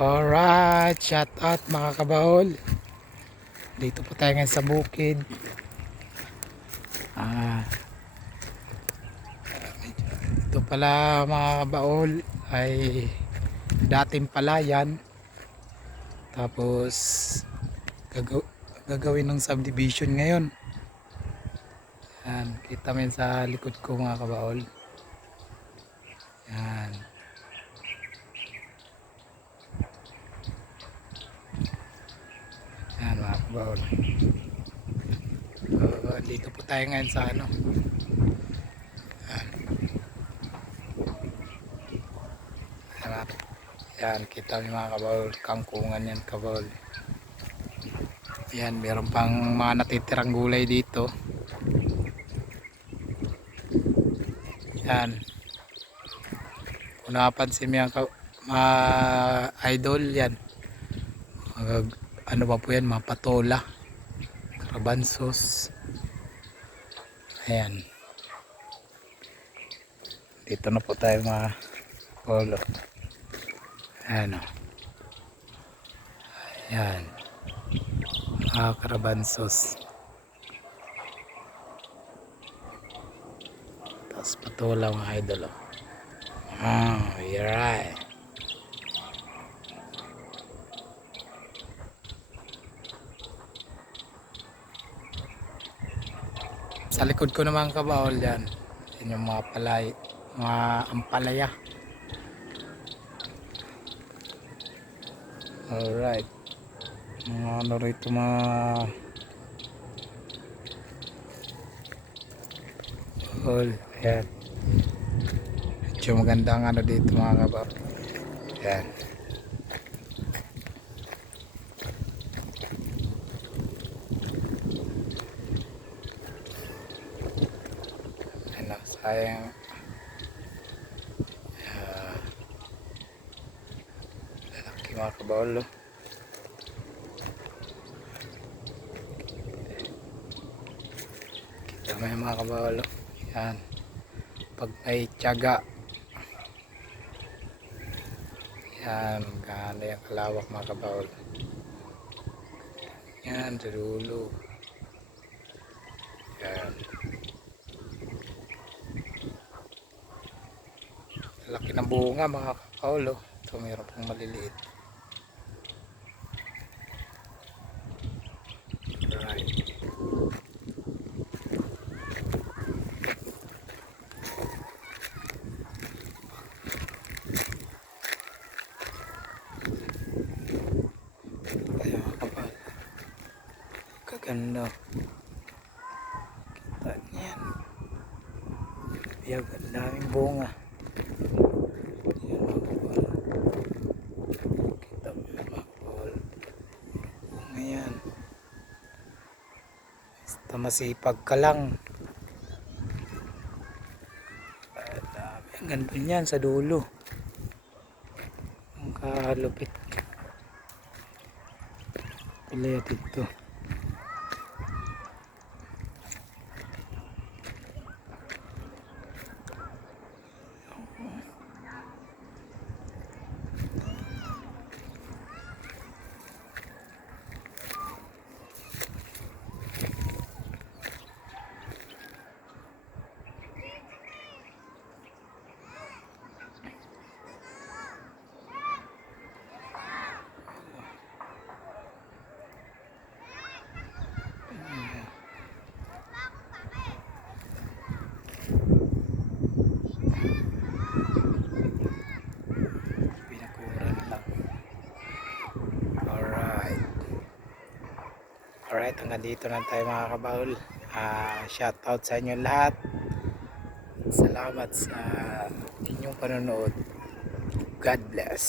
Alright, shout out mga kabahol. Dito po tayo ngayon sa bukid. Ah, ito pala mga kabahol ay dating palayan. Tapos gagawin ng subdivision ngayon. Yan, kita mo yun sa likod ko mga kabahol. Yan. Yan mga kabahol. Dito po tayo ngayon sa ano. Yan. Yan, kita mo mga kabahol. Kangkungan yan kabahol. Yan, meron pang mga natitirang gulay dito. Yan. Kung napansin mo yan mga idol yan. Ano ba po yan, mga patola, karabansos. Ayan. Dito na po tayo mga polo. Ayan o. Ayan. Mga karabansos. Tapos patola mga idol o. Oh, you're right. Sa likod ko naman kabahol yan. Yan yung mga palay, mga ampalaya. Alright. Mga ano rito mga all. Yan. Medyo magandang ano dito mga kabahol. Yan. Ano, sayang. Lalaki mga kabahol. Kita mo yung mga kabahol. Yan. Pag may tiyaga. Yan. Gano'n yung kalawak mga kabahol. Yan. Sa dulo. Yan. Laki ng bunga mga kabahol. Ito mayroon pang maliliit. Right. Kaya mga kabahol. Kaganda. Kita niyan. Yan. Ang daming bunga. Ayan. Basta masipag ka lang. Ang ganda niyan sa dulo. Ang kalupit. Pala dito. Alright, hanggang dito na tayo mga kabahol. Shout out sa inyo lahat. Salamat sa inyong panonood. God bless.